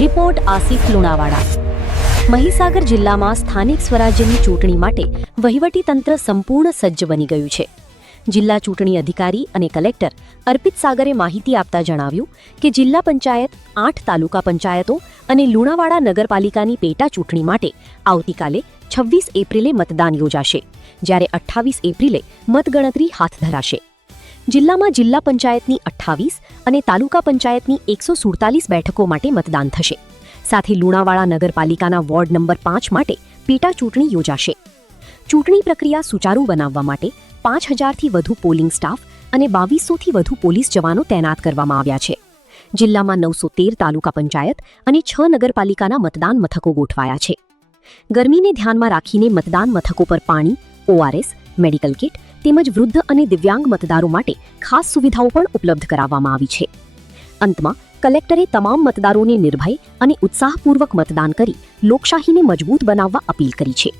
Report Asif Lunawada. Mahisagar જિલ્લામાં સ્થાનિક સ્વરાજ્યની ચૂંટણી માટે વહીવટીતંત્ર સંપૂર્ણ સજ્જ બની ગયું છે। જિલ્લા ચૂંટણી અધિકારી અને કલેક્ટર અર્પિત સાગરે માહિતી આપતા જણાવ્યું કે જિલ્લા પંચાયત, 8 તાલુકા પંચાયતો અને લુણાવાડા નગરપાલિકાની પેટા ચૂંટણી માટે આવતીકાલે 26 એપ્રિલે મતદાન યોજાશે, જ્યારે 28 એપ્રિલે મતગણતરી હાથ ધરાશે। જિલ્લામાં જિલ્લા પંચાયતની 28 અને તાલુકા પંચાયતની 147 બેઠકો માટે મતદાન થશે। સાથે લુણાવાડા નગરપાલિકાના વોર્ડ નંબર 5 માટે પેટા ચૂંટણી યોજાશે। ચૂંટણી પ્રક્રિયા સુચારુ બનાવવા માટે 5000થી વધુ પોલિંગ સ્ટાફ અને 2200થી વધુ પોલીસ જવાનો તૈનાત કરવામાં આવ્યા છે। જિલ્લામાં 913 તાલુકા પંચાયત અને 6 નગરપાલિકાના મતદાન મથકો ગોઠવાયા છે। ગરમીને ધ્યાનમાં રાખીને મતદાન મથકો પર પાણી, ORS, મેડિકલ કિટ તેમજ વૃદ્ધ અને દિવ્યાંગ મતદારો માટે ખાસ સુવિધાઓ પણ ઉપલબ્ધ કરાવવામાં આવી છે। અંતમાં કલેક્ટરે તમામ મતદારોને નિર્ભય અને ઉત્સાહપૂર્વક મતદાન કરી લોકશાહીને મજબૂત બનાવવા અપીલ કરી છે।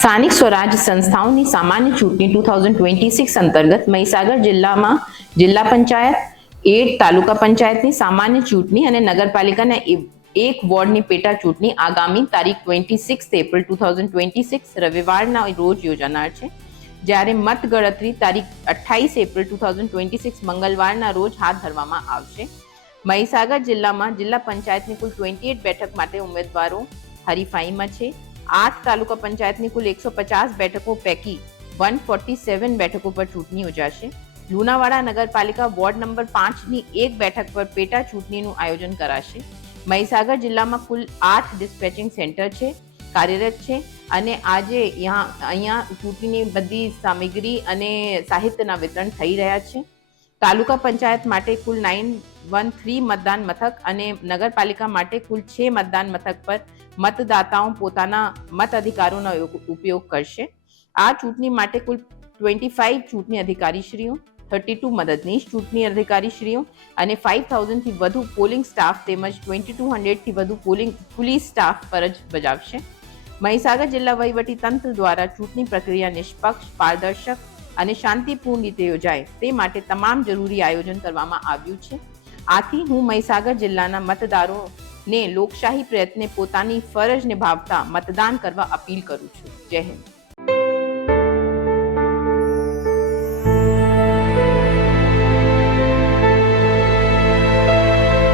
સ્થાનિક સ્વરાજ સંસ્થાઓની સામાન્ય ચૂંટણી 2026 અંતર્ગત મહીસાગર જિલ્લામાં જિલ્લા પંચાયત, 8 તાલુકા પંચાયતની સામાન્ય ચૂંટણી અને નગરપાલિકાના એક વોર્ડની પેટા ચૂંટણી આગામી તારીખ 26 એપ્રિલ 2026 રવિવારના રોજ યોજાનાર છે, જ્યારે મતગણતરી તારીખ 28 એપ્રિલ 2026 મંગળવારના રોજ હાથ ધરવામાં આવશે। મહીસાગર જિલ્લામાં જિલ્લા પંચાયતની કુલ 28 બેઠક માટે ઉમેદવારો હરીફાઈમાં છે। 8 તાલુકા પંચાયતની કુલ 150 બેઠકો પૈકી 147 બેઠકો પર ચૂંટણી યોજાશે। લુણાવાડા નગરપાલિકા વોર્ડ નંબર 5ની એક બેઠક પર પેટા ચૂંટણીનું આયોજન કરાશે। મહીસાગર જિલ્લામાં કુલ 8 ડિસ્પેચિંગ સેન્ટર કાર્યરત છે અને આજે અહીંયા ચૂંટણીની બધી સામગ્રી અને સાહિત્યના વિતરણ થઈ રહ્યા છે। તાલુકા પંચાયત માટે કુલ 913 મતદાન મથક અને નગરપાલિકા માટે કુલ 6 મતદાન મથક પર મતદાતાઓ પોતાના મતાધિકારોનો ઉપયોગ કરશે। આ ચૂંટણી માટે કુલ 25 ચૂંટણી અધિકારીશ્રીઓ, 32 મદદનીશ ચૂંટણી અધિકારીશ્રીઓ અને 5000થી વધુ પોલિંગ સ્ટાફ તેમજ 2200થી વધુ પોલીસ સ્ટાફ ફરજ બજાવશે। મહીસાગર જિલ્લા વહીવટી તંત્ર દ્વારા ચૂંટણી પ્રક્રિયા નિષ્પક્ષ, પારદર્શક અને શાંતિપૂર્ણ રીતે યોજાય તે માટે તમામ જરૂરી આયોજન કરવામાં આવ્યું છે। આથી હું મહીસાગર જિલ્લાના મતદારોને લોકશાહી પ્રયત્ને પોતાની ફરજ નિભાવતા મતદાન કરવા અપીલ કરું છું। જય હિન્દ।